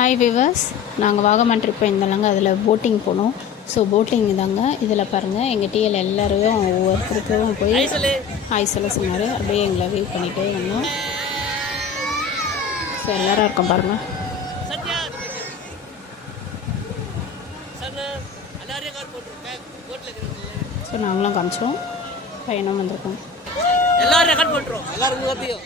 Hi viewers, நாங்கள் Vagamon trip போயிருந்தாங்க. அதில் போட்டிங் போனோம். ஸோ போட்டிங் தாங்க. இதில் பாருங்கள், எங்கள் டிஎல் எல்லோரையும் ஒவ்வொருத்தருக்கும் போய் ஹாய் சொல்ல சொன்னார். அப்படியே எங்களை வெயிட் பண்ணிகிட்டே வந்தோம். ஸோ எல்லோரும் இருக்கோம் பாருங்கள். ஸோ நாங்களும் காமிச்சோம், பையனும் வந்திருக்கோம். எல்லாரும் ரெக்கார்ட் பண்ணுறோம். எல்லாரும் முகத்தையும்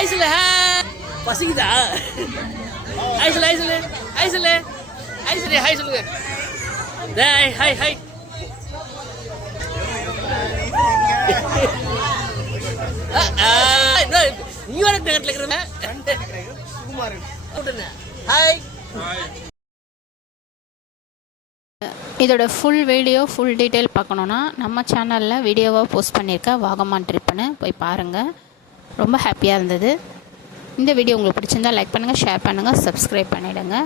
ஐஸ்ல பசிக்குதா? ஐஸ்ல ஐஸ்ல ஐஸ்ல ஐஸ்ல ஹாய் சொல்லுங்க. டேய் ஹாய் ஹாய். நியூயார்க் நகரத்தில் இருக்கிறவங்க ஹாய். இதோட ஃபுல் வீடியோ ஃபுல் டீட்டெயில் பார்க்கணுன்னா நம்ம சேனலில் வீடியோவாக போஸ்ட் பண்ணியிருக்கேன். வாகமான் ட்ரிப்புன்னு போய் பாருங்கள். ரொம்ப ஹாப்பியாக இருந்தது. இந்த வீடியோ உங்களுக்கு பிடிச்சிருந்தால் லைக் பண்ணுங்கள், ஷேர் பண்ணுங்கள், சப்ஸ்கிரைப் பண்ணிவிடுங்க.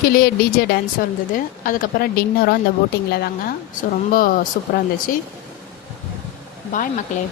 கீழே டிஜே டான்ஸும் இருந்தது. அதுக்கப்புறம் டின்னரும் இந்த போட்டிங்கில் தாங்க. ஸோ ரொம்ப சூப்பராக இருந்துச்சு. பாய் மக்களே.